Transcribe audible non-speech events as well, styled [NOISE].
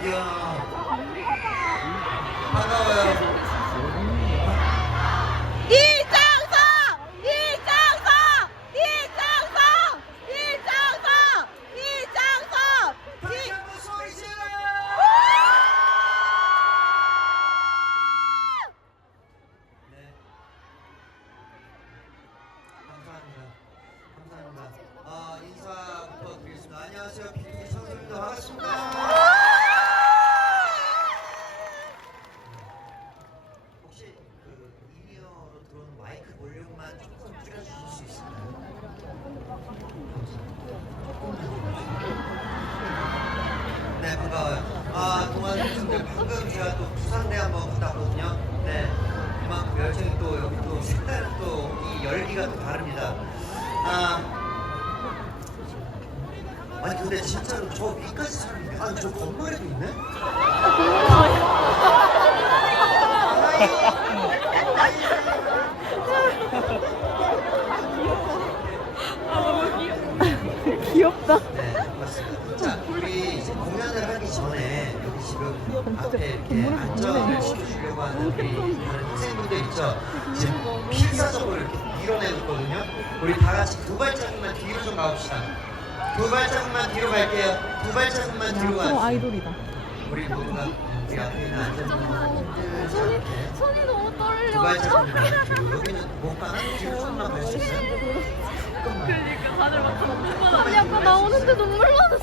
이야. 반가워요. 이정석! 이정석! 이정석! 이정석! 이정석! 소리 질러요. 네. 감사합니다. 감사합니다. 아, 인사 부탁드리겠습니다. 안녕하세요. 비투비 선수입니다. 반갑습니다. 반가워요. 아, 동안 선수들 방금 제가 또 부산대 한번 갔다 왔거든요. 네, 그만큼 열정이 또 여기 또 색다른 또 이 열기가 또 다릅니다. 아, 아니 근데 진짜로 저 위까지 사람이 아니 저 건물에도 있네? 귀엽다. 네, 맞습니다. 하기 전에 여기 지금 앞에 이렇게 안전을 시켜주려고 하는 우리 다른 학생분들 있죠? 지금 필사적으로 이렇게 밀어내고 있거든요. 우리 다 같이 두 발자국만 뒤로 좀 가봅시다. 두 발자국만 뒤로 갈게요. 두 발자국만 뒤로 가요. 아이돌이다. 우리 모두가 우리 앞에 있는 힘들지 않게 손이 너무 두 떨려. 발자국만 뒤로 [LAUGHS] 여기는 못 가나? 뒤로 조금만 갈수 있어요? 그러니까 다들 막 눈물 나. 아니 아까 나오는데 눈물 나왔어.